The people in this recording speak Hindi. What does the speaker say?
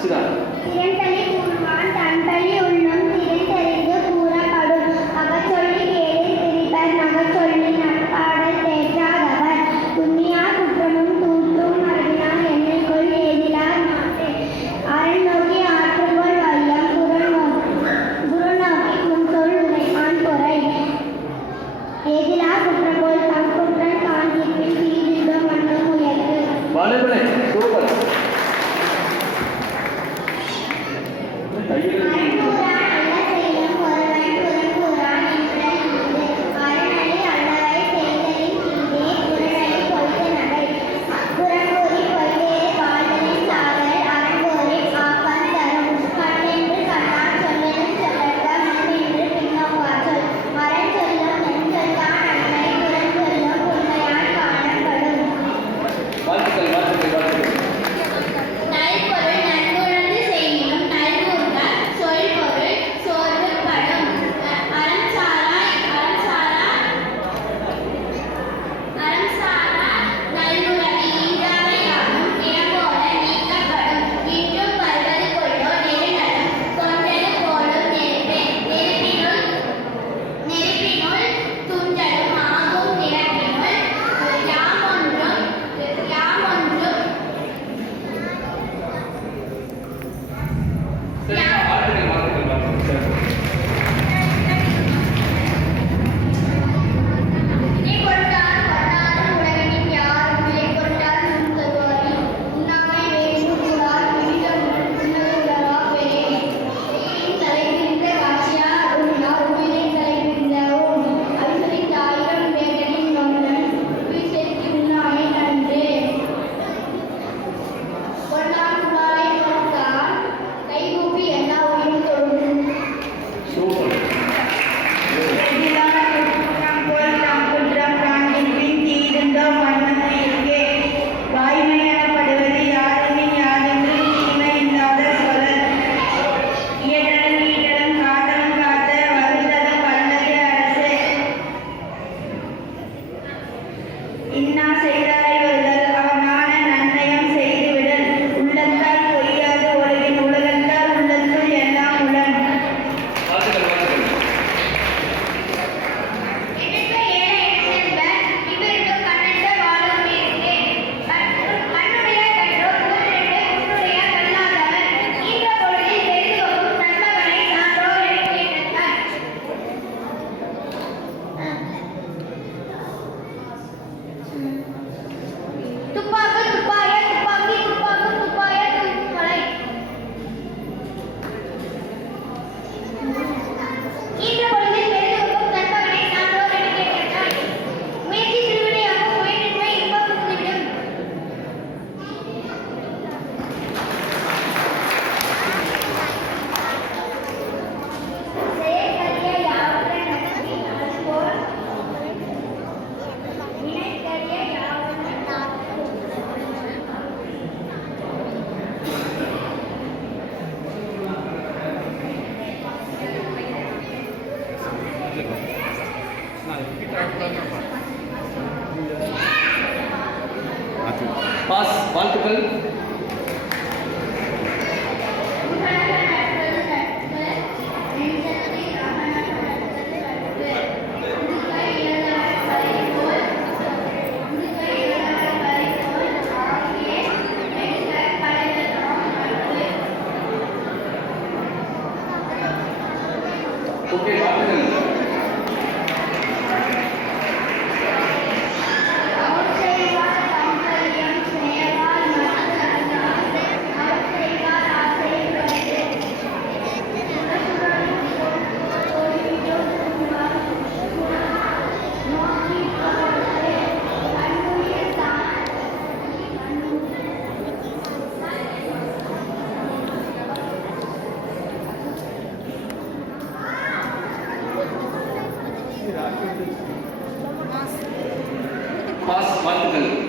是的。do pagando பாஸ் வாழ்த்துக்கள் Okay, பாஸ் வாழ்த்துக்கள்